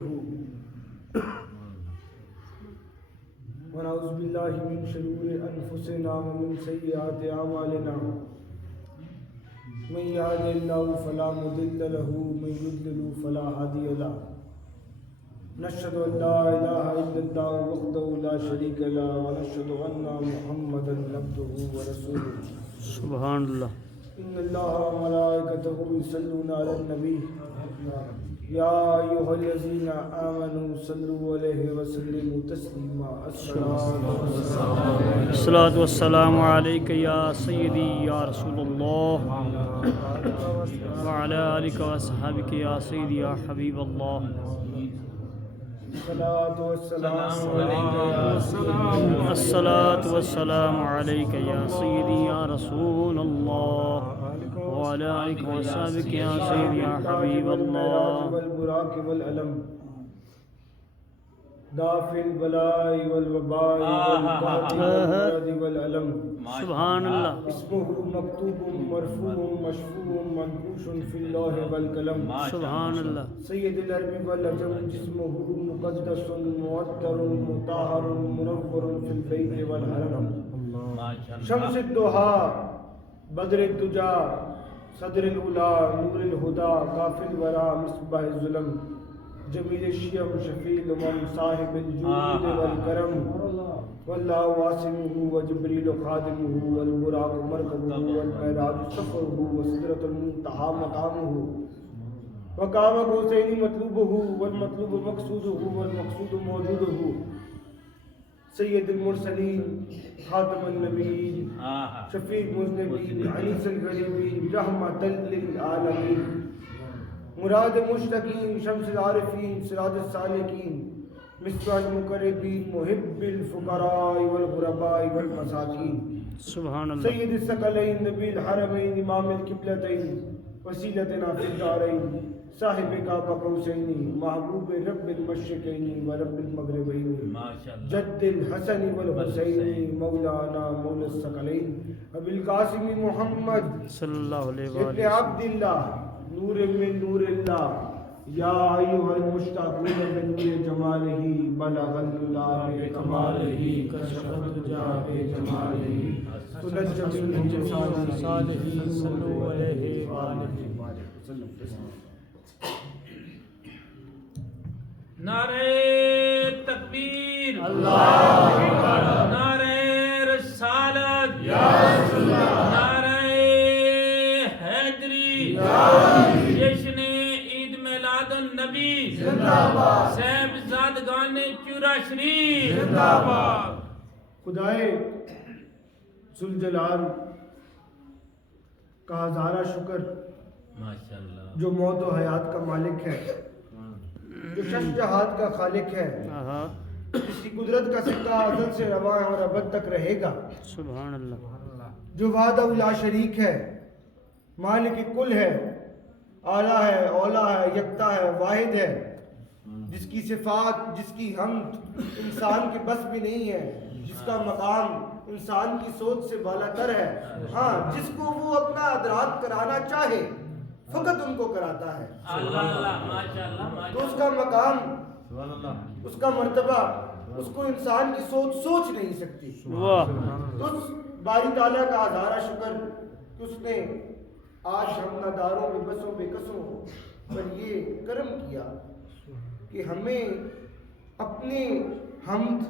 ونعوذ باللہ من شرور انفسنا ومن سیئات اعمالنا من یهد اللہ فلا مضل له ومن یضلل فلا هادی له نشهد ان لا الہ الا اللہ وحدہ لا شریک له ونشهد ان محمدا عبدہ ورسولہ سبحان اللہ ان اللہ وملائکتہ یصلون علی النبی یا ایھا الذین آمنوا صلوا علیہ وسلموا تسلیما الصلاۃ والسلام علیک یا سیدی یا رسول اللہ وعلی آلک واصحابک یا سیدی یا حبیب اللہ الصلاۃ والسلام علیک یا سیدی یا رسول اللہ وعلی آلک واصحابک یا سیدی یا حبیب اللہ والبراق والعلم دافع البلاء والوباء والقاتل والمرض والعلم سبحان اللہ اسمه مکتوب مرفوع مشفوع منقوش فی اللوح والقلم سبحان اللہ سید العرب والعجم جسمه مقدس معطر مطہر منور فی البیت والحرم شمس الضحی بدر الدجا صدر العلا نور الہدا کافی الورا مصباح الظلم جمیل الشیم شفیع الامم صاحب الجود والکرم واللہ واسمہ وجبریل خادمہ والبراق مرکبہ والمعراج سفرہ وسدرۃ المنتہی مقامہ وقام قوسین مطلوبہ والمطلوب مقصودہ والمقصود موجودہ سید المرسلین خاتم النبیین شفیع المذنبین انیس الغریبین رحمۃ للعالمین مراد مشتقین شمس العارفین سراج السالکین مصباح المقربین محب الفقراء والغرباء والمساکین سبحان اللہ سید الثقلین نبی الحرمین امام القبلتین وسیلتنا فی الدارین صاحب کعبہ قوسین محبوب رب المشرقین ورب المغربین جد الحسن والحسین مولانا مولا الثقلین ابی القاسم محمد صلی اللہ علیہ ابن وآلہ عبد اللہ نور من نور اللہ یا ایھا المشتاقون بنور جمالہ بلغ اللہ بکمالہ کشف الدجا بجمالہ تنجم من جسال صالح صلو علیہ وآلہ وسلم نعرہ تکبیر اللہ نعرہ رسالت نعرہ حیدری جشن عید میلاد النبی صاحبزادگان چورا شریف خدائے ذوالجلال کا ہزارہ شکر ماشاءاللہ جو موت و حیات کا مالک ہے جو شش جہاد کا خالق ہے جس کی قدرت کا سکہ ازل سے رواں ہے اور ابد تک رہے گا سبحان اللہ جو وحدہ لا شریک ہے مالک کل ہے اعلیٰ ہے اولا ہے یکتا ہے واحد ہے جس کی صفات جس کی حمد انسان کے بس میں نہیں ہے جس کا مقام انسان کی سوچ سے بالا تر ہے ہاں جس کو وہ اپنا ادراک کرانا چاہے فقط ان کو کراتا ہے تو اس کا مقام اس کا مرتبہ اس کو انسان کی سوچ نہیں سکتی واہ تو اس باری تعالیٰ کا ہزارہ شکر کہ اس نے آج ہم ناداروں بے بسوں بے قصوں پر یہ کرم کیا کہ ہمیں اپنے حمد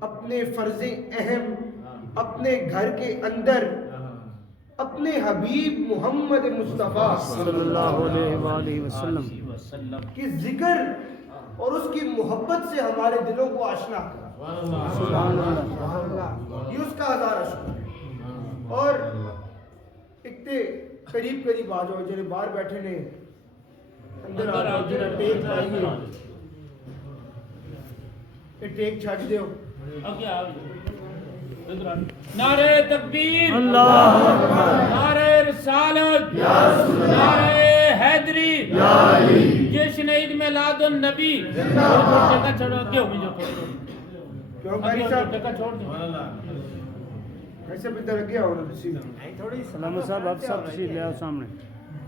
اپنے فرض اہم اپنے گھر کے اندر اپنے حبیب محمد مصطفیٰ صلی اللہ علیہ وآلہ وسلم کی ذکر اور اس کی محبت سے ہمارے دلوں کو آشنا کرا سبحان اللہ یہ اس کا ہزارہ شکر ہے اور اکتے قریب آ جاؤ جنہیں باہر بیٹھے نے اندر آ جاؤ جنہیں ٹیک پائیے ٹیک چھٹ دیو نعرہ تکبیر اللہ نعرہ رسالت نعرہ حیدری جشن عید میلاد النبی جگہ چھوڑو دیو مجھے کیوں بھائی صاحب جگہ چھوڑ دو ایسے بھی ادھر گیا ہونا سلامت صاحب آپ سب تشریف لے آؤ سامنے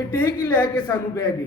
ਇਹ ਟੇਕ ਹੀ ਲੈ ਕੇ ਸਾਨੂੰ ਬਹਿ ਗਈ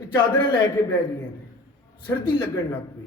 ਇਹ ਚਾਦਰਾਂ ਲੈ ਕੇ ਬਹਿ ਗਈਆਂ ਨੇ ਸਰਦੀ ਲੱਗਣ ਲੱਗ ਪਈ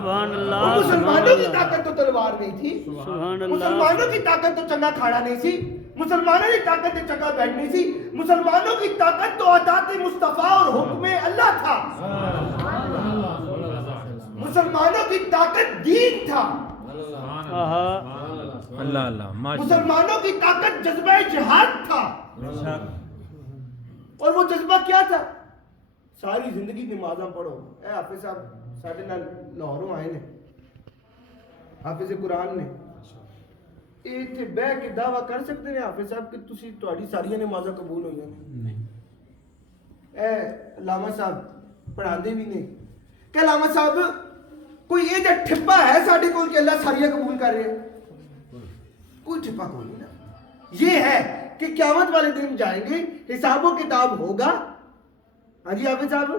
سبحان اور اللہ مسلمانوں کی طاقت تو تلوار نہیں تھی، سبحان اللہ مسلمانوں کی طاقت تو چنگا کھاڑا نہیں سی، مسلمانوں کی طاقت تو چنگا بیٹھ نہیں سی، مسلمانوں کی طاقت تو عطاء مصطفیٰ اور حکم اللہ تھا، مسلمانوں کی طاقت دین تھا، آہا اللہ اللہ مسلمانوں کی طاقت جذبہ جہاد تھا، اور وہ جذبہ کیا تھا؟ ساری زندگی نمازاں پڑھو. اے حافظ صاحب ساڈے نال لاہوروں آئے نے، حافظ قرآن نے، یہ اتنے بہ کے دعویٰ کر سکتے ہیں حافظ صاحب کہ تسی تہاڈی ساری نمازاں قبول ہوئی ہیں؟ اے علامہ صاحب پڑھاندے بھی نہیں کہ علامہ صاحب کوئی یہ جا ٹھپا ہے ساڈے کول کہ اللہ ساریاں قبول کر رہے ہیں؟ کوئی ٹھپا کوئی نہیں نا. یہ ہے کہ قیامت والے دن جائیں گے، حساب و کتاب ہوگا. ہاں جی حافظ صاحب،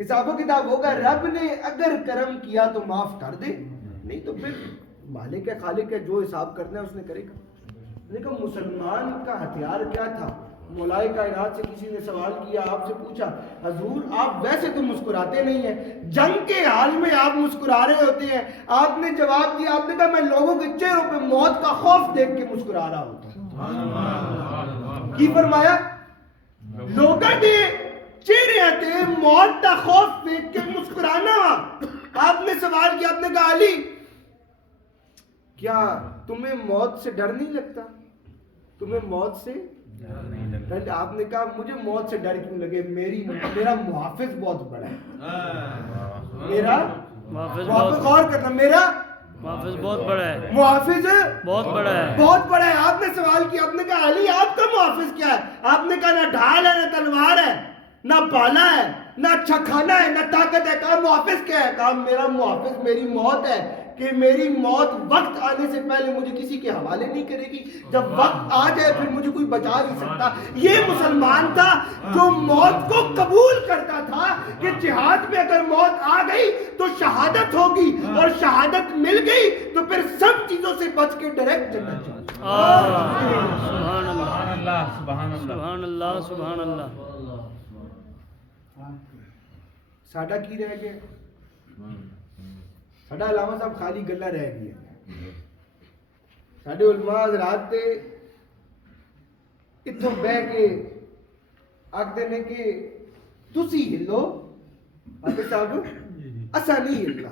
حساب و کتاب ہوگا. رب نے اگر کرم کیا تو معاف کر دے، نہیں تو پھر مالک ہے خالق ہے، جو حساب کرنا ہے اس نے کرے گا. لیکن مسلمان کا ہتھیار کیا تھا؟ مولائے کائنات سے کسی نے سوال کیا، آپ سے پوچھا حضور آپ ویسے تو مسکراتے نہیں ہیں، جنگ کے حال میں آپ مسکرا رہے ہوتے ہیں. آپ نے جواب دیا، آپ نے کہا میں لوگوں کے چہروں پہ موت کا خوف دیکھ کے مسکرا رہا ہوتا ہوں. کی فرمایا؟ لوگوں کے چہرے تے موت کا خوف دیکھ کے مسکرانا. آپ نے سوال کیا، آپ نے کہا علی کیا تمہیں موت سے ڈر نہیں لگتا؟ تمہیں موت سے ڈر؟ آپ نے کہا مجھے موت سے ڈر کیوں لگے، میرا محافظ بہت بڑا ہے. میرا محافظ غور کرنا، میرا محافظ بہت بڑا ہے، محافظ بہت بڑا ہے، بہت بڑا ہے. آپ نے سوال کیا، آپ نے کہا علی آپ کا محافظ کیا ہے؟ آپ نے کہا نہ ڈھال ہے نہ تلوار ہے نہ پالا ہے نہ اچھا کھانا ہے نہ طاقت ہے. کہا محافظ کیا ہے؟ کہا میرا محافظ میری موت ہے، کہ میری موت وقت آنے سے پہلے مجھے کسی کے حوالے نہیں کرے گی، جب وقت آ جائے پھر مجھے کوئی بچا نہیں سکتا. یہ مسلمان تھا جو موت کو قبول کرتا تھا کہ جہاد میں اگر موت آ گئی تو شہادت ہوگی، اور شہادت مل گئی تو پھر سب چیزوں سے بچ کے ڈائریکٹ جنت جائے. سبحان اللہ سبحان اللہ سبحان اللہ سبحان اللہ. ساڈا کی رہ گیا؟ ساڈا علامہ صاحب خالی گلا رہ گیا. ساڈے علماء حضرات تے اتھوں بہ کے آکھدے نے کہ تسی ہلو، حافظ صاحب اسا نہیں ہلنا.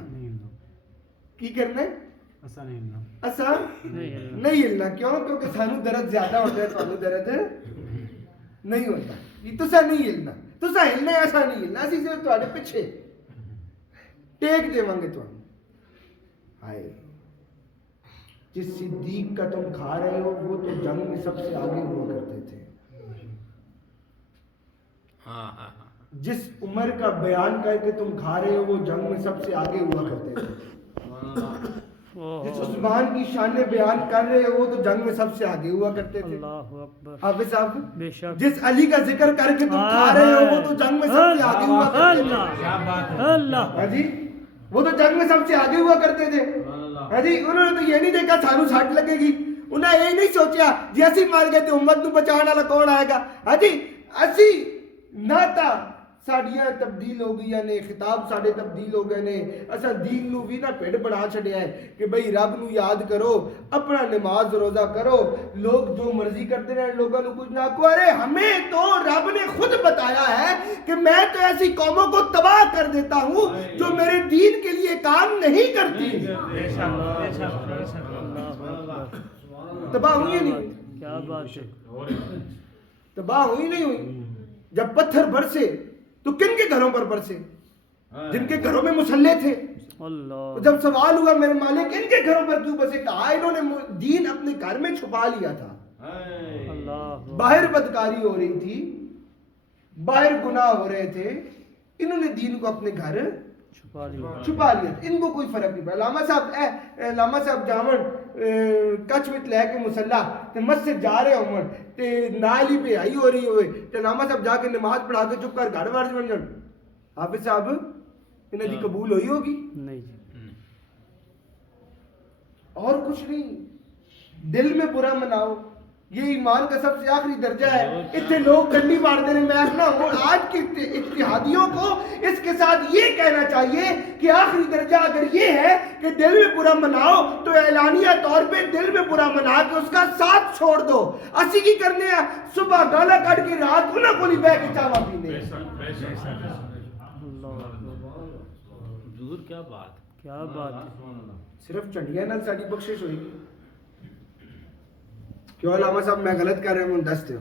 کی کرنا ہے؟ اسا نہیں ہلنا. کیوں؟ کیونکہ سانو درد زیادہ ہوتا ہے، تانوں درد نہیں ہوتا. یہ تسا نہیں ہلنا، تسا ہلنا ہے، ایسا نہیں ہلنا. اسی سے تواڈے پیچھے ٹیک دیواں گے تانوں. ہائے جس صدیق کا تم کھا رہے ہو وہ تو جنگ میں سب سے آگے ہوا کرتے تھے. جس عمر کا بیان کر کے تم کھا رہے ہو وہ جنگ میں سب سے آگے ہوا کرتے تھے. جس عثمان کی شان بیان کر رہے ہو وہ تو جنگ میں سب سے آگے ہوا کرتے تھے. اللہ اکبر. حافظ صاحب بے شک. جس علی کا ذکر کر کے تم کھا رہے ہو وہ تو جنگ میں سب سے آگے ہوا کرتے تھے. اللہ ہاں جی وہ تو جنگ میں سب سے آگے ہوا کرتے تھے. ہاں جی انہوں نے تو یہ نہیں دیکھا سانو سٹ لگے گی، انہیں یہ نہیں سوچیا جی اسی مار گئے تو امت نو بچانے والا کون آئے گا. ہاں جی اسی نہ تا ساڈیاں تبدیل ہو گئی نے، خطاب ساڈے تبدیل ہو گئے نے. اساں دین نو بھی نہ پیڑ بنا چھڈیا ہے کہ بھئی رب نو یاد کرو، اپنا نماز روزہ کرو، لوگ جو مرضی کرتے رہے، لوگوں کو کچھ نہ کو. ارے ہمیں تو رب نے خود بتایا ہے کہ میں تو ایسی قوموں کو تباہ کر دیتا ہوں جو میرے دین کے لیے کام نہیں کرتی. تباہ ہوئی نہیں؟ کیا بات ہے. تباہ ہوئی نہیں ہوئی؟ جب پتھر برسے تو کن کے گھروں پر برسے؟ جن کے گھروں میں مسلح تھے. اللہ جب سوال ہوا میرے مالک ان کے گھروں پر کیوں بسے؟ کہا انہوں نے دین اپنے گھر میں چھپا لیا تھا. اللہ باہر بدکاری ہو رہی تھی، باہر گناہ ہو رہے تھے، انہوں نے دین کو اپنے گھر چھپا لیا. چھپا لیا. ان کو کوئی فرق نہیں پڑا. علامہ صاحب جامن کچھ وچ لے کے مسلح تے مسجد جا رہے ہون تے نال ہی بھائی ہو رہی ہوئے تے علامہ صاحب جا کے نماز پڑھا کے چپ کر گھر وڑ جان. حافظ صاحب انہاں دی قبول ہوئی ہوگی؟ نہیں. اور کچھ نہیں. دل میں برا مناؤ، یہ ایمان کا سب سے آخری درجہ ہے. اتنے لوگ گنڈی مارتے ہیں. میں اپنا ہوں آج کے اتحادیوں کو اس کے ساتھ یہ کہنا چاہیے کہ آخری درجہ اگر یہ ہے کہ دل میں برا مناؤ تو اعلانیہ طور پہ دل میں برا منا کے اس کا ساتھ چھوڑ دو. اسی کی کرنے ہیں صبح گالا کٹ کے رات کو نہ کوئی بہ کے چاوا پینے. حضور کیا بات کیا بات ہے. صرف چنڈیاں نال ساری بخشش ہوئی گی. کیوں علامہ صاحب میں غلط کر رہا ہوں دستے ہو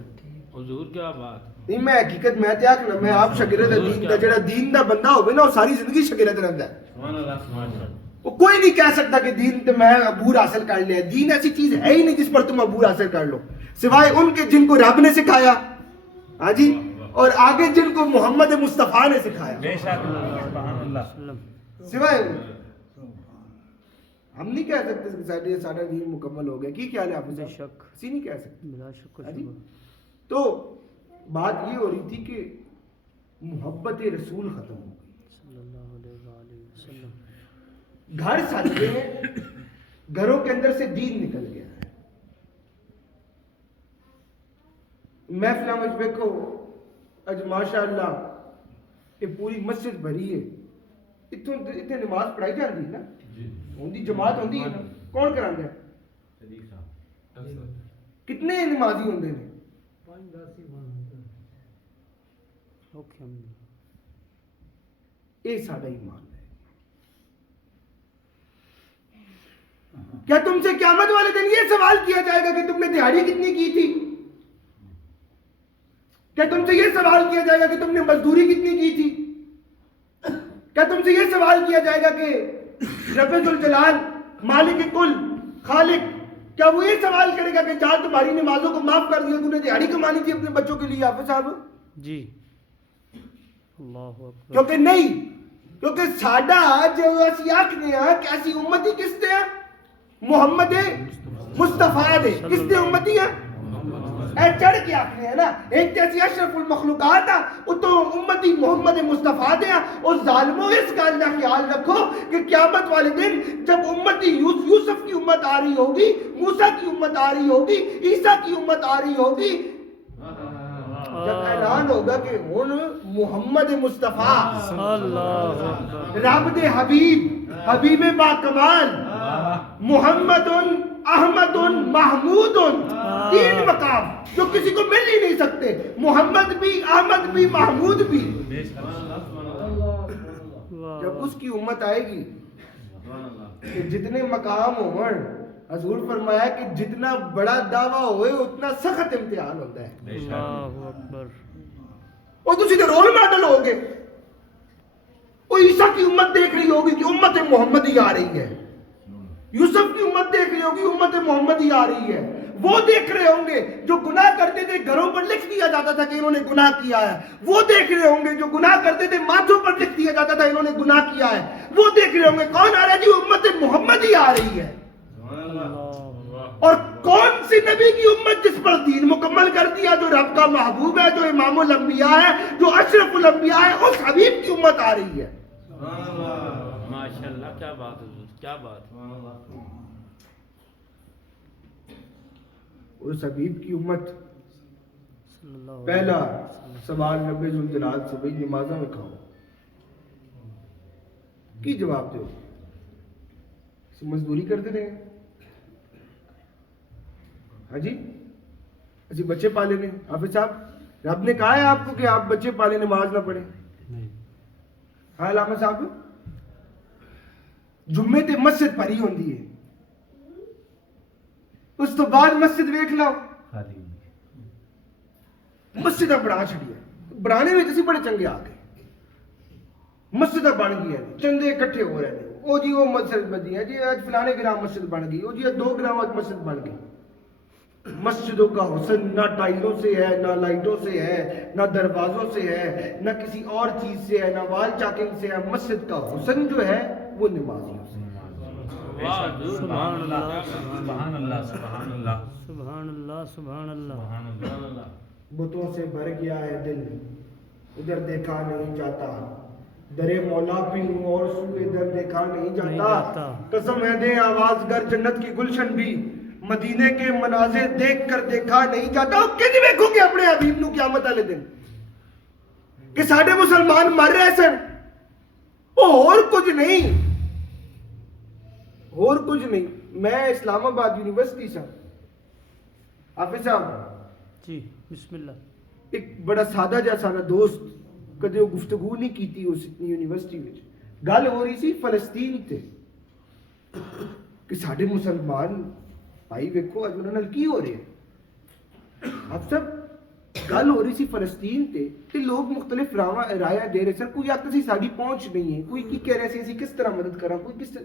حضور کیا بات نہیں. میں حقیقت میں تے آکھنا میں آپ شاگرد دین دا جڑا دین دا بندہ ہوے نا وہ ساری زندگی شاگرد رہندا ہے. سبحان اللہ سبحان اللہ. وہ کوئی نہیں کہہ سکتا کہ دین تے میں عبور حاصل کر لیا. دین ایسی چیز ہے ہی نہیں جس پر تم عبور حاصل کر لو سوائے ان کے جن کو رب نے سکھایا. ہاں جی. اور آگے جن کو محمد مصطفیٰ نے سکھایا. بے شک سبحان اللہ. سوائے ہم نہیں کہہ سکتے کہ سارا دین مکمل ہو گیا. کی خیال ہے آپ بے شک اسی نہیں کہہ سکتے. بلا شک و ہاں جی. شبہ. تو بات یہ ہو رہی تھی کہ محبت رسول ختم ہو گئی. صلی اللہ علیہ وآلہ وسلم. گھر سجے ہیں, گھروں کے اندر سے دین نکل گیا ہے. محفلوں میں دیکھو اج ماشاءاللہ یہ پوری مسجد بھری ہے. اتنے نماز پڑھائی جاتی ہے نا. ہوندی جماعت ہوندی ہے نا. کون کراندا ہے؟ صدیق صاحب. کتنے نمازی ہوندے نے؟ اوکے. یہ سارا ایمان ہے. کیا تم سے قیامت والے دن یہ سوال کیا جائے گا کہ تم نے دیہاڑی کتنی کی تھی؟ کیا تم سے یہ سوال کیا جائے گا کہ تم نے مزدوری کتنی کی تھی؟ کیا تم سے یہ سوال کیا جائے گا کہ رب ذوالجلال مالک کل خالق کیا وہ یہ سوال کرے گا کہ جہاں تمہاری نمازوں کو معاف کر دیا تم نے دیہاڑی کمانی تھی اپنے بچوں کے لیے؟ حافظ صاحب جی اللہ اکبر. کیونکہ نہیں, کیونکہ ساڈا جو اسی آکھنے ہیں کہ اسی امتی کس تے ہیں؟ محمد مصطفیٰ دے. کس تے امتی ہیں؟ اے چڑھ کے آکھنے ہیں نا. ایک تے اسی اشرف المخلوقات ہیں اتو امتی محمد مصطفیٰ دے ہیں. اور ظالموں اس گل کا خیال رکھو کہ قیامت والے دن جب امتی یوسف کی امت آ رہی ہوگی, موسیٰ کی امت آ رہی ہوگی, عیسیٰ کی امت آ رہی ہوگی, جب اعلان ہوگا کہ ہن محمد مصطفیٰ اللہ اکبر. رب دے حبیب, حبیب با کمال محمد احمد محمود, تین مقام جو کسی کو مل ہی نہیں سکتے. محمد بھی, احمد بھی, محمود بھی. جب اس کی امت آئے گی کہ جتنے مقام ہوں, حضور فرمایا کہ جتنا بڑا دعویٰ ہوئے اتنا سخت امتحان ہوتا ہے. اللہ اکبر. اور تسی تو رول ماڈل ہو گے. وہ عیسیٰ کی امت دیکھ رہی ہوگی کہ امت محمدی آ رہی ہے. یوسف کی امت دیکھ رہی ہوگی امت محمدی آ رہی ہے. وہ دیکھ رہے ہوں گے جو گناہ کرتے تھے گھروں پر لکھ دیا جاتا تھا کہ انہوں نے گناہ کیا ہے. وہ دیکھ رہے ہوں گے جو گناہ کرتے تھے ماتھوں پر لکھ دیا جاتا تھا انہوں نے گناہ کیا ہے. وہ دیکھ رہے ہوں گے کون آ رہا ہے جی, امت محمدی آ رہی ہے. اور کون سی نبی کی امت جس پر دین مکمل کر دیا, جو رب کا محبوب ہے, جو امام الانبیاء ہے, جو اشرف الانبیاء ہے, اس حبیب کی امت آ رہی ہے. ماشاءاللہ. کیا بات حضور کیا بات. اس حبیب کی امت پہلا سوال رب ذوالجلال سے بھئی نمازوں میں کھاؤ کی جواب دو. مزدوری کرتے رہے ہاں جی, اسی بچے پالے نے. حافظ صاحب رب نے کہا ہے آپ کو کہ آپ بچے پالے نماز نہ پڑھیں؟ ہاں علامہ صاحب, جمعے تے مسجد بھری ہوندی ہے, اس تو بعد مسجد ویکھ لاؤ مسجد بنا چھڑی ہے. بنانے میں اسی بڑے چنگے آ گئے. مسجد بن گئی ہیں, چندے اکٹھے ہو رہے ہیں. او جی وہ مسجد بنی ہے جی, آج فلانے گرام مسجد بن گئی, او جی 2 گرام آج مسجد بن گئی. مسجدوں کا حسن نہ ٹائلوں سے ہے, نہ لائٹوں سے ہے, نہ دروازوں سے ہے, نہ کسی اور چیز سے ہے, نہ وال چاکنگ سے ہے. مسجد کا حسن جو ہے وہ نمازیوں سے. سبحان اللہ سبحان اللہ سبحان اللہ سبحان اللہ سبحان اللہ. بتوں سے بھر گیا ہے دل, ادھر دیکھا نہیں جاتا. درے مولا بھی ہوں اور سو ادھر دیکھا نہیں جاتا. قسم ہے دے آواز گر جنت کی گلشن بھی, مدینے کے مناظر دیکھ کر دیکھا نہیں جاتا. کدی ویکھو گے اپنے حبیب نو قیامت والے دن کہ ساڈے مسلمان مر رہے سن؟ اور کچھ نہیں، اور کچھ نہیں. میں اسلام آباد یونیورسٹی سے حافظ صاحب جی بسم اللہ. ایک بڑا سادہ جا سارا دوست کدے وہ گفتگو نہیں کیتی اس یونیورسٹی میں. گل ہو رہی سی فلسطین تے کہ ساڈے مسلمان بھائی ویکھو اج انہاں نال کی ہو رہا ہے. اب سب گل ہو رہی سی فلسطین تے لوگ مختلف رائے دے رہے سن. کوئی آخر سی ساڈی پہنچ نہیں ہے، کوئی کی کہہ رہے سی اسی کس طرح مدد کراں، کوئی کس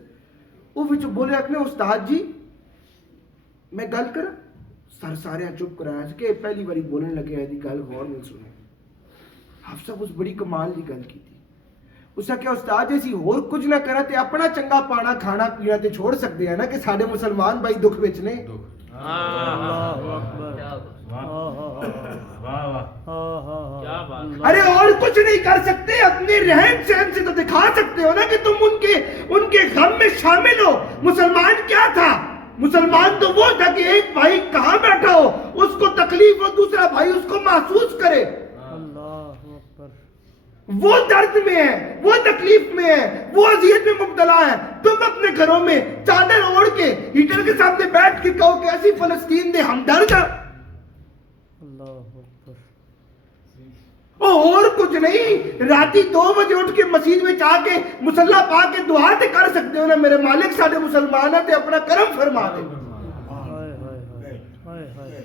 وہ وچ بولے آخنے استاد جی میں گل کراں. سارے چپ کرایا کہ پہلی باری بولن لگے دی گل غور نہیں سنے. حافظ صاحب اس بڑی کمال دی گل کی تھی. اس نے کہا استاد جی اور کچھ نہ کرا تے اپنا چنگا پانا کھانا پینا تے چھوڑ سکتے ہیں نا کہ ساڈے مسلمان بھائی دکھ وچ نے. اللہ اکبر. کیا بات. ارے اور کچھ نہیں کر سکتے، اپنے رہن سہن سے تو دکھا سکتے ہو نا کہ تم ان کے غم میں شامل ہو. مسلمان کیا تھا؟ مسلمان تو وہ تھا کہ ایک بھائی کہاں بیٹھا ہو اس کو تکلیف ہو، دوسرا بھائی اس کو محسوس کرے. اللہ اکبر. وہ درد میں ہے، وہ تکلیف میں ہے، وہ اذیت میں مبتلا ہے. تم اپنے گھروں میں چادر اوڑھ کے ہیٹر کے سامنے بیٹھ کے کہو کہ ایسی فلسطین دے ہمدرد ہیں. اللہ اکبر. اور کچھ نہیں. راتی 2 بجے اٹھ کے مسجد میں آ کے مصلا پا کے دعا تے کر سکتے ہو نا میرے مالک ساڈے مسلمان ہیں تے اپنا کرم فرما دے. ہائے ہائے ہائے ہائے ہائے.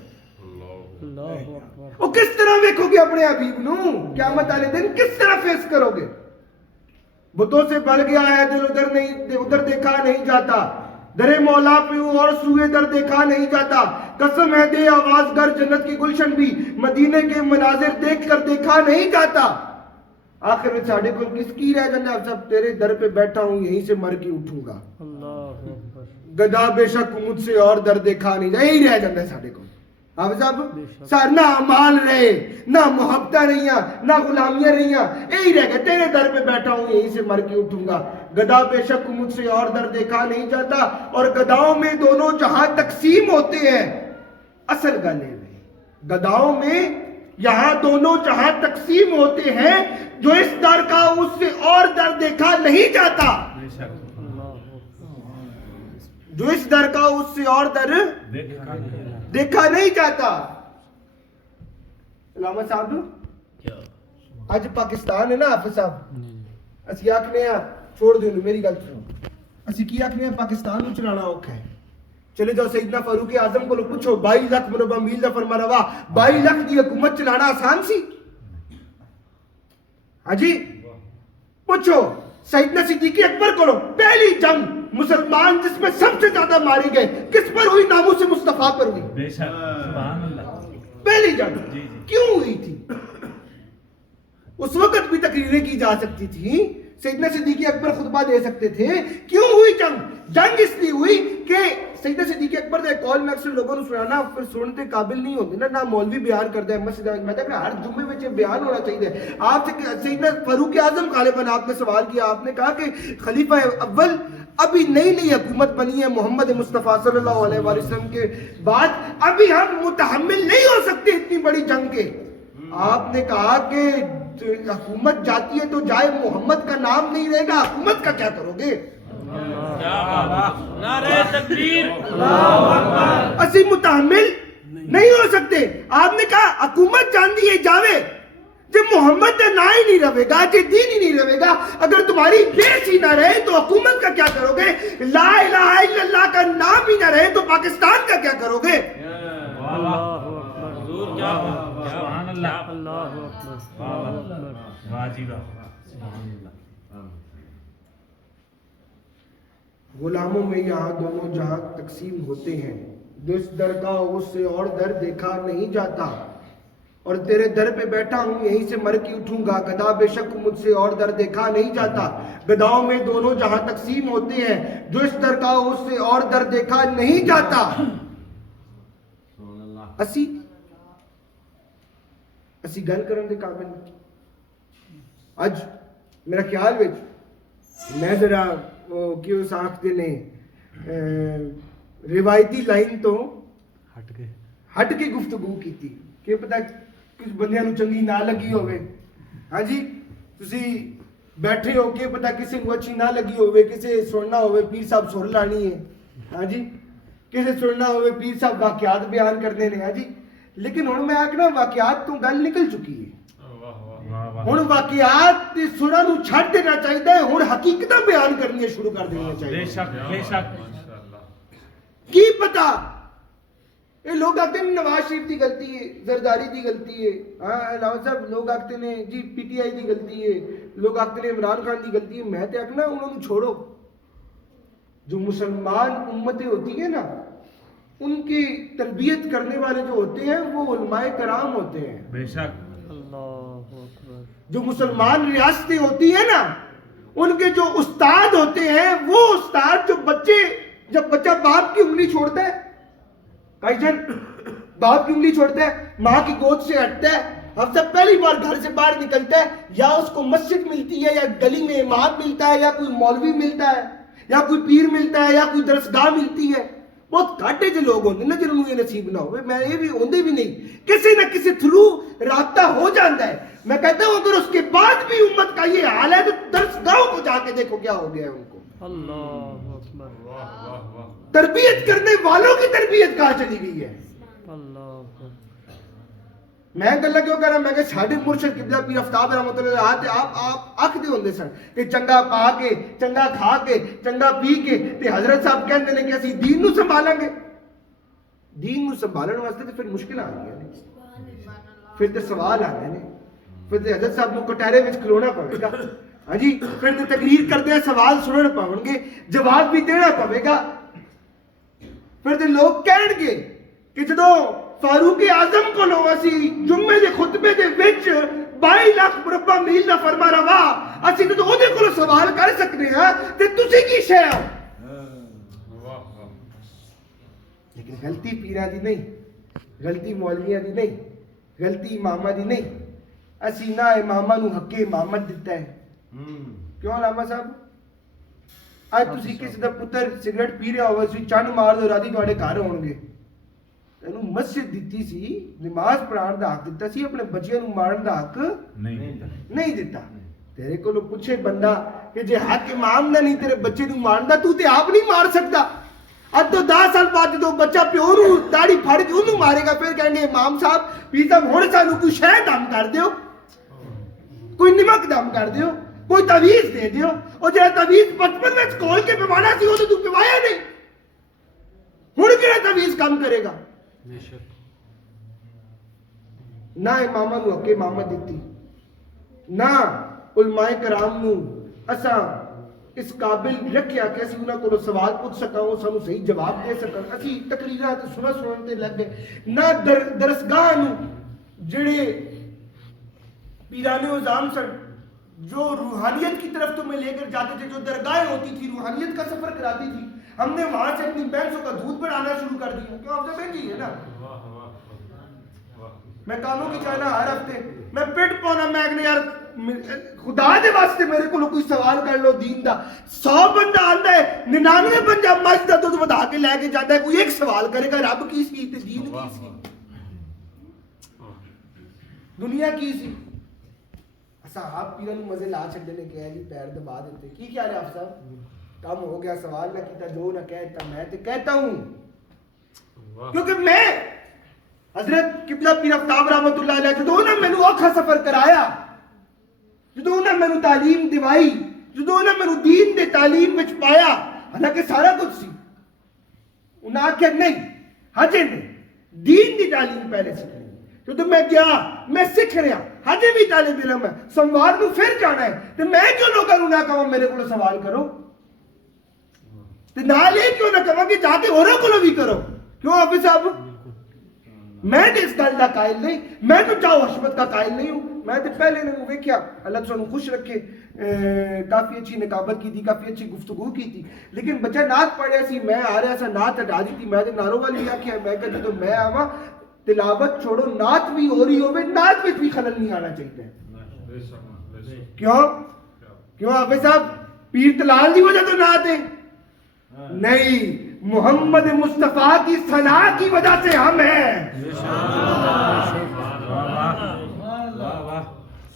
اللہ اکبر. وہ کس طرح ویکھو گے اپنے حبیب نو قیامت والے دن؟ کس طرح فیس کرو گے؟ بتوں سے بھر گیا ہے دل، ادھر دیکھا نہیں جاتا. در مولا پہ اور سوئے در دیکھا نہیں جاتا. قسم ہے دے آواز گر جنت کی گلشن بھی مدینے کے مناظر دیکھ کر دیکھا نہیں جاتا. آخر میں ساڈے کو کس کی رہ جانا؟ سب تیرے در پہ بیٹھا ہوں یہیں سے مر کے اٹھوں گا. اللہ اکبر. گدا بے شک مجھ سے اور در دیکھا نہیں جائے. یہی رہ جاتا ہے ساڈے کو. حافظ صاحب نہ امال رہے، نہ محبتیں رہیاں، نہ غلامیاں رہیاں، یہی رہ گئے تیرے در پہ بیٹھا ہوں یہیں سے مر کے اٹھوں گا. گدا بے شک مجھ سے اور در دیکھا نہیں جاتا. اور گداؤں میں دونوں جہاں تقسیم ہوتے ہیں. اصل گلے میں گداؤں میں یہاں دونوں جہاں تقسیم ہوتے ہیں. جو اس در کا اس سے اور در دیکھا نہیں جاتا، جو اس در کا اس سے اور در دیکھا نہیں جاتا. علامہ صاحب اج پاکستان ہے نا حافظ صاحب، اسی آکھنے ہیں چھوڑ دیو میری گل سنو، اسی کی آکھنے ہیں پاکستان نو چلانا اوکھا ہے. چلے جاؤ سیدنا فاروق اعظم کو پوچھو 22 لاکھ مربع میل دا فرما روا 22 لاکھ دی حکومت چلانا آسان سی؟ ہاں جی پوچھو. سیدنا صدیق اکبر کو پہلی جنگ مسلمان جس میں سب سے زیادہ مارے گئے کس پر ہوئی؟ ناموس مصطفیٰ پر ہوئی. بے شک سبحان اللہ. پہلی جنگ کیوں ہوئی تھی؟ اس وقت بھی تقریریں کی جا سکتی تھی، سیدنا صدیق اکبر خطبہ دے سکتے تھے. کیوں ہوئی جنگ؟ جنگ اس لیے ہوئی کہ سیدنا صدیق اکبر دے قول میں اکثر لوگوں نے سنانا پھر سنتے قابل نہیں ہوتے نا مولوی بیان کرتا ہے مسجد میں کہ ہر جمعے میں بیان ہونا چاہیے. آپ سے سیدنا فاروق اعظم غالباً آپ نے سوال کیا، آپ نے کہا کہ خلیفہ اول ابھی نئی حکومت بنی ہے محمد مصطفیٰ صلی اللہ علیہ وآلہ وسلم کے بعد، ابھی ہم متحمل نہیں ہو سکتے اتنی بڑی جنگ کے. آپ نے کہا کہ حکومت جاتی ہے تو جائے محمد کا نام نہیں رہے گا، حکومت کا کیا کرو گے؟ نعرہ تکبیر. اسی متحمل نہیں ہو سکتے. آپ نے کہا حکومت جاندی ہے جاوے جب محمد کا نام ہی نہیں رہے گا، جب دین ہی نہیں رہے گا، اگر تمہاری بیس ہی نہ رہے تو حکومت کا کیا کرو گے؟ لا الہ الا اللہ کا نام ہی نہ رہے تو پاکستان کا کیا کرو گے؟ اللہ اکبر. حضور کیا بات. سبحان اللہ. اللہ اکبر. واہ جی واہ. سبحان اللہ. غلاموں میں یہاں دونوں جہاں تقسیم ہوتے ہیں. جو اس در کا اس سے اور در دیکھا نہیں جاتا. اور تیرے در پہ بیٹھا ہوں یہیں سے مر کے اٹھوں گا. گدا بے شک مجھ سے اور در دیکھا نہیں جاتا. گداؤں میں دونوں جہاں تقسیم ہوتے ہیں. جو اس در کا اس سے اور در دیکھا نہیں جاتا. اسی گل کرن دے قابل اج میرا خیال وچ میں ذرا کیوں ساکھتے نے روایتی لائن تو ہٹ کے ہٹ کے گفتگو کی تھی کہ پتہ کس بندیاں نو چنگی نہ لگی ہوئے. ہاں جی تسی بیٹھے ہو کہ پتہ کسی کو اچھی نہ لگی ہوئے, کسی سننا ہوئے پیر صاحب سر لانی ہے. ہاں جی کسی سننا ہوئے پیر صاحب واقعات بیان کرنے نے. ہاں جی لیکن ہن میں آکھنا واقعات تو گل نکل چکی ہے. ہن واقعات تے سراں نو چھڈ دینا چاہیے, ہن حقیقتاں بیان کرنی شروع کر دینی بے چاہیے. شک بے شک. کی پتا یہ لوگ آتے ہیں نواز شریف کی غلطی ہے, زرداری کی غلطی ہے, ہاں علاوہ صاحب لوگ آتے ہیں جی پی ٹی آئی کی غلطی ہے, لوگ آتے ہیں عمران خان کی غلطی ہے. میں تو آخنا انہوں نے چھوڑو. جو مسلمان امتیں ہوتی ہیں نا ان کی تربیت کرنے والے جو ہوتے ہیں وہ علماء کرام ہوتے ہیں. بے شک. اللہ اکبر. جو مسلمان ریاستیں ہوتی ہیں نا ان کے جو استاد ہوتے ہیں وہ استاد جو بچے جب بچہ باپ کی انگلی چھوڑتا ہے, بھائی جان باپ کی انگلی چھوڑتا ہے, ماں کی گود سے ہٹتا ہے, ہفتہ پہلی بار گھر سے باہر نکلتا ہے, یا اس کو مسجد ملتی ہے یا گلی میں امام ملتا ہے یا کوئی مولوی ملتا ہے یا کوئی پیر ملتا ہے یا کوئی درسگاہ ملتی ہے. بہت گھاٹے جو لوگ ہوتے ہیں نا جنہوں یہ نصیب نہ ہوئے, میں یہ بھی ہوندے بھی نہیں, کسی نہ کسی تھرو رابطہ ہو جاتا ہے. میں کہتا ہوں اگر اس کے بعد بھی امت کا یہ حال ہے تو درسگاہوں کو جا کے دیکھو کیا ہو گیا ہے ان کو. اللہ اکبر. تربیت کرنے والوں کی تربیت کہاں چلی گئی ہے. اللہ اکبر. میں گلا کیوں کہہ رہا, میں کہ ساڈے مرشد قبلہ پیر آفتاب رحمۃ اللہ علیہ آپ آکھدے ہوندے سن کہ چنگا پا کے چنگا کھا کے چنگا پی کے تے حضرت صاحب کہندے نے کہ اسی دین نو سنبھالیں گے. دین نو سنبھالن واسطے تے پھر مشکل آ گئی ہے, پھر تے سوال آندے نے, پھر تے حضرت صاحب نو کٹہرے وچ کھلونا پوے گا. ہاں جی پھر تے تقریر کردے سوال سنن پون گے, جواب بھی دینا پوے گا. پھر تے لوگ کہن گے کہ جدوں فاروق اعظم کو لو اسی جمعے دے خطبے دے وچ 22 لاکھ مربع میل دا فرما روا اسی تے اودے کولوں سوال کر سکنے ہاں تے تسی کی شے ہو. لیکن غلطی پیراں دی نہیں, غلطی مولویاں دی نہیں, غلطی اماماں دی نہیں. اسی نہ اماماں نو حق امامت دتا ہے. کیوں علامہ صاحب اج تسی کسی دا پتر سگریٹ پی رہا ہوے سی چن مار دو راتی تواڈے گھر ہون گے, تینوں مسجد دیتی سی, نماز پڑھان دا حق دیتا سی, اپنے بچیاں نو مارن دا حق نہیں دیتا. تیرے کولوں پوچھے بندہ کہ جے حق امام دا نہیں تیرے بچے نو مارن دا, تو تے آپ نہیں مار سکتا. اب تو 10 سال بعد جدوں بچہ پیو نو داڑھی پھڑ کے اونوں مارے گا پھر کہیں گے امام صاحب پیر صاحب ہن سانوں کوئی شے دم کر دیو, کوئی نمک دم کر دیو, کوئی تعویذ دے دیو. اور جے تعویذ بچپن وچ کھول کے پیوانا سی وہ تو پیوایا نہیں, ہن کیڑا تعویذ کام کرے گا. نہ اماماں نو حق امامت دتی, نہ علماء کرام نو اساں اس قابل رکھیا کہ اسی انہاں کولوں سوال پوچھ سکاں, وہ سانوں صحیح جواب دے سکن. اسی تقریراں تے سنن تے لگ گئے. نہ درسگاہ نو جڑے پیران اعظام سن جو روحانیت کی طرف تمہیں لے کر جاتے تھے, جو درگاہیں ہوتی تھی روحانیت کا سفر کراتی تھی, ہم نے وہاں سے اپنی بینسوں کا دودھ بڑھانا شروع کر دیا. کیوں آپ سے مہنگی ہے نا, میں کاموں کی چاہنا ہر ہفتے میں پٹ پونا, میں اگنے یار خدا دے واسطے میرے کو کوئی سوال کر لو دین دا. 100 بندہ آتا ہے 99 بندہ مسجد دا دودھ ودا کے لے کے جاتا ہے, کوئی ایک سوال کرے گا رب کی سی تے دین کی سی, دنیا کی سی. آپ پیروں مزے لا چھڑ نے کہا جی پیر دبا دیتے. کی خیال ہے آپ صاحب, کام ہو گیا, سوال نہ کیتا, جو نہ کہتا. میں تو کہتا ہوں کیونکہ میں حضرت قبلہ پیر آفتاب رحمۃ اللہ علیہ جدوں نہ مینوں اوکھا سفر کرایا, جدوں نہ مینوں تعلیم دوائی, جدوں نہ مینوں دین دے تعلیم وچ پایا, حالانکہ سارا کچھ سی, انہاں آکھیا نہیں ہجے نہیں, دین دی تعلیم پہلے سیکھنی. جدوں میں گیا میں سیکھ رہا, ہجے بھی طالب علم ہے, سوموار نو پھر جانا ہے, تے میں کیوں لوگاں نوں نہ کہاں میرے کولوں سوال کرو, تے نال یہ کیوں نہ کہاں کہ جا کے ہوراں کولوں بھی کرو. کیوں حافظ صاحب, میں اس گل کا قائل نہیں, میں تو چاہو حشمت کا قائل نہیں ہوں. میں تو پہلے نے ویکھیا, اللہ سانوں خوش رکھے, کافی اچھی نقابت کی تھی, کافی اچھی گفتگو کی تھی, لیکن بچہ نعت پڑھ رہا سی, میں آ رہا سا نعت ہٹا دی تھی. میں نارو والی آکھیا, میں کہ جدوں میں آواں تلاوت چھوڑو نعت بھی ہو رہی ہوے, نعت وچ بھی خلل نہیں آنا چاہیے. کیوں حافظ صاحب, پیر تلال دی وجہ تو نعت ہے نہیں, محمد مصطفیٰ کی ثنا کی وجہ سے ہم ہیں.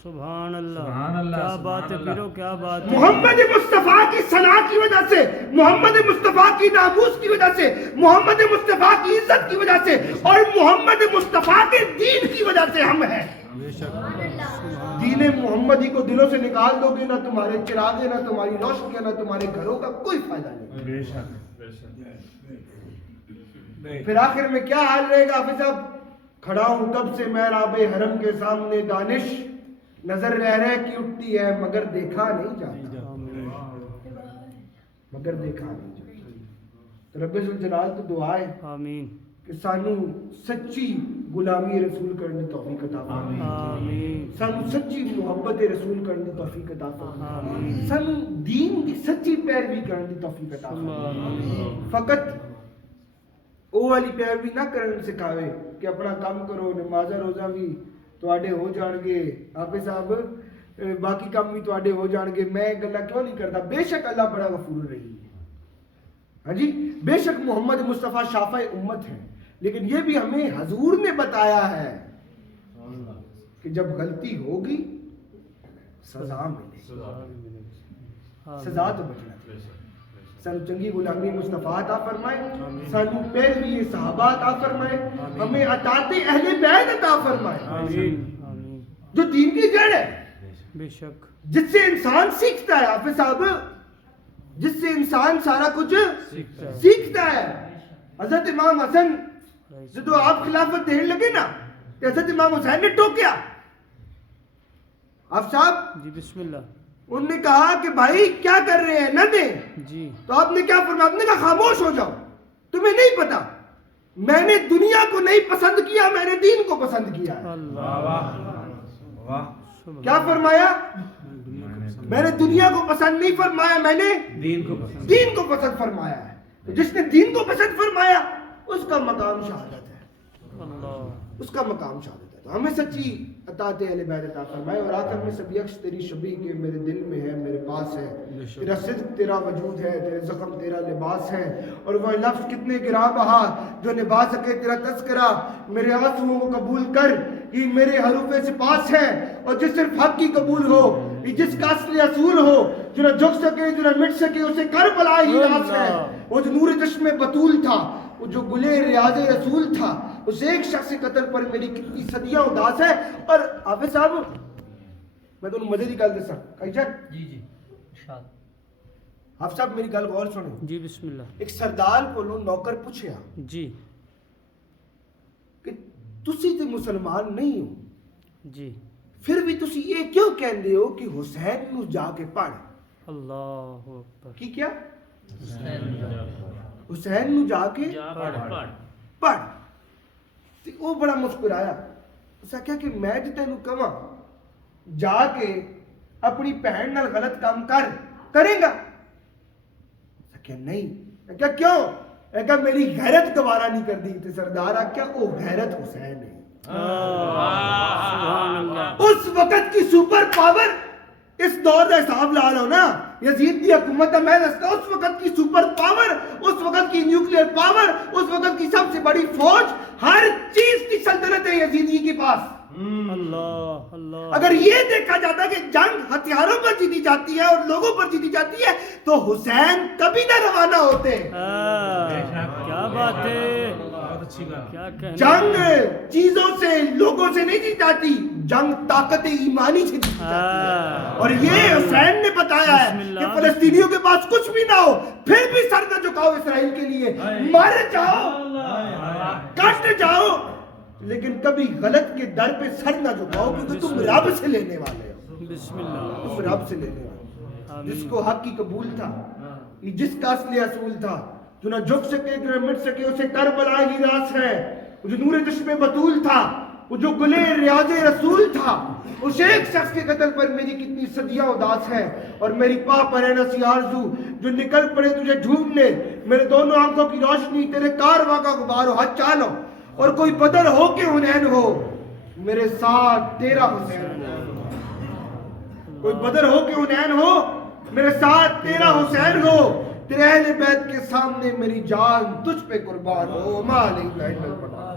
سبحان اللہ، کیا بات ہے پیرو، کیا بات ہے. محمد مصطفیٰ کی ثنا کی وجہ سے، محمد مصطفیٰ کی ناموس کی وجہ سے، محمد مصطفیٰ کی عزت کی وجہ سے اور محمد مصطفیٰ کے دین کی وجہ سے ہم ہیں. دین محمدی کو دلوں سے نکال دو گے، نہ تمہارے چراغیں، نہ تمہاری روشنیاں، نہ تمہارے گھروں کا کوئی فائدہ نہیں. پھر آخر میں کیا حال رہے گا؟ حافظ صاحب، کھڑا ہوں تب سے محراب حرم کے سامنے، دانش نظر رہ رہ کی اٹھتی ہے مگر دیکھا نہیں جاتا، مگر دیکھا نہیں جاتا. تو رب ذوالجلال تو دعا ہے آمین کہ سانو سچی غلامی رسول کرنے توفیق عطا فرمائے. آمین. سانو سچی محبت رسول کرنے توفیق عطا فرمائے. آمین. سانو دین کی سچی پیروی کرنے توفیق عطا فرمائے. فقط وہ والی پیروی نہ کرنے سکھاوے کہ اپنا کام کرو، نماز روزہ بھی تواڈے ہو جان گے، حافظ صاحب باقی کام بھی تواڈے ہو جان گے، میں گلا کیوں نہیں کرتا. بے شک اللہ بڑا غفور رحیم ہے. ہاں جی، بے شک محمد مصطفیٰ شافع امت ہے، لیکن یہ بھی ہمیں حضور نے بتایا ہے کہ جب غلطی ہوگی سزا ملے. سزا تو بچنا چاہیے. سانو چنگی غلامی مصطفیٰ عطا فرمائے، سانو پیروی صحابہ عطا فرمائے، ہمیں اطاعت اہل بیت عطا فرمائے. آمین. آمین. جو دین کی جڑ ہے، بے شک. جس سے انسان سیکھتا ہے. حافظ صاحب، جس سے انسان سارا کچھ سیکھتا ہے. حضرت امام حسن جب آپ خلافت دینے لگے نا، تو حضرت امام حسین نے ٹوکیا. آپ صاحب جی بسم اللہ. انہوں نے کہا کہ بھائی کیا کر رہے ہیں، نہ دیں. جی. تو آپ نے کیا فرمایا؟ آپ نے کہا خاموش ہو جاؤ، تمہیں نہیں پتا، میں نے دنیا کو نہیں پسند کیا، میں نے دین کو پسند کیا ہے. اللہ. کیا فرمایا؟ میں نے دنیا کو پسند نہیں فرمایا، میں نے دین کو پسند فرمایا ہے. تو جس نے دین کو پسند فرمایا اس کا مقام شہادت ہے. اللہ. اس کا مقام شہادت ہے. تو ہمیں سچی اطاعت اہل بیت عطا فرمائے. اور آخر میں سب یکش تیری شبیہ کے میرے دل میں ہے، میرے پاس ہے. تیرا صدق تیرا وجود ہے، تیرے زخم تیرا لباس ہے. اور وہ لفظ کتنے گراں بہا جو نبھا سکے تیرا تذکرہ. میرے آنسوؤں کو قبول کر، یہ میرے حروف سپاس ہے. اور جس صرف حق کی قبول ہو، یہ جس کا اصل اصول ہو، جو نہ جھک سکے جو نہ مٹ سکے، اسے کربلا ہی راس ہے. وہ جو نور چشم بطول تھا، وہ جو گلے ریاض رسول تھا، اس ایک شخص قتل پر میری کتنی صدیاں اداس ہے. اور حافظ صاحب میں تمہیں مزے کی گل دساں. جی جی ارشاد. حافظ صاحب میری گل غور سنو. جی بسم اللہ. ایک سردار کو نوکر پوچھیا جی. کہ تسی تے مسلمان نہیں ہو، جی. پھر بھی تسی یہ کیوں کہندے ہو کہ حسین نو جا کے پڑھ. اللہ اکبر. کی کیا؟ حسین نو جا کے پڑھ. تے وہ بڑا مسکرایا. اس کہا کہ میں جی تینوں کہاں جا کے اپنی بہن نال غلط کام کرے گا؟ کہ نہیں. کیا کیوں؟ کہ میری غیرت گوارا نہیں کر دی. تے سردار آکھیا او غیرت حسین ہے. سبحان اللہ. اس وقت کی سپر پاور اس دور کا حساب لا لو نا. یزید کی حکومت میں اس وقت کی سپر پاور، اس وقت کی نیوکلیئر پاور، اس وقت کی سب سے بڑی فوج، ہر چیز کی سلطنت ہے یزیدی کے پاس. اللہ اللہ. اگر یہ دیکھا جاتا کہ جنگ ہتھیاروں پر جیتی جاتی ہے اور لوگوں پر جیتی جاتی ہے تو حسین کبھی نہ روانہ ہوتے. کیا بات ہے، کیا کہنا. جنگ چیزوں سے لوگوں سے نہیں جیتی جاتی، جنگ طاقت ایمانی سے جیتی جاتی ہے. اور یہ حسین نے بتایا ہے کہ فلسطینیوں کے پاس کچھ بھی نہ ہو پھر بھی سر نہ جھکاؤ اسرائیل کے لیے. مر جاؤ، کٹ جاؤ، لیکن کبھی غلط کے در پہ سر نہ جھکاؤ، کیونکہ تم رب سے لینے والے ہو. بسم اللہ. تم رب سے لینے والے ہو. جس کو حق کی قبول تھا، یہ جس کا اصل اصول تھا، جو نہ جھک سکے جو نہ مٹ سکے، اسے کربلا ہی راس ہے. وہ جو نور چشم بطول تھا، وہ جو گلے ریاض رسول تھا، اس ایک شخص کے قتل پر میری کتنی صدیاں اداس ہے. اور میری پا پر ہے نسی آرزو جو نکل پڑے تجھے ڈھونڈنے. میرے دونوں آنکھوں کی روشنی تیرے کارواں کا غبار ہو. ہاتھ چالو اور کوئی بدر ہو کے حنین ہو، میرے ساتھ تیرا حسین ہو. کوئی بدر ہو کے حنین ہو، میرے ساتھ تیرا حسین ہو. تیرے اہل بیت کے سامنے میری جان تجھ پہ قربان ہو، ما علینا الا البلاغ۔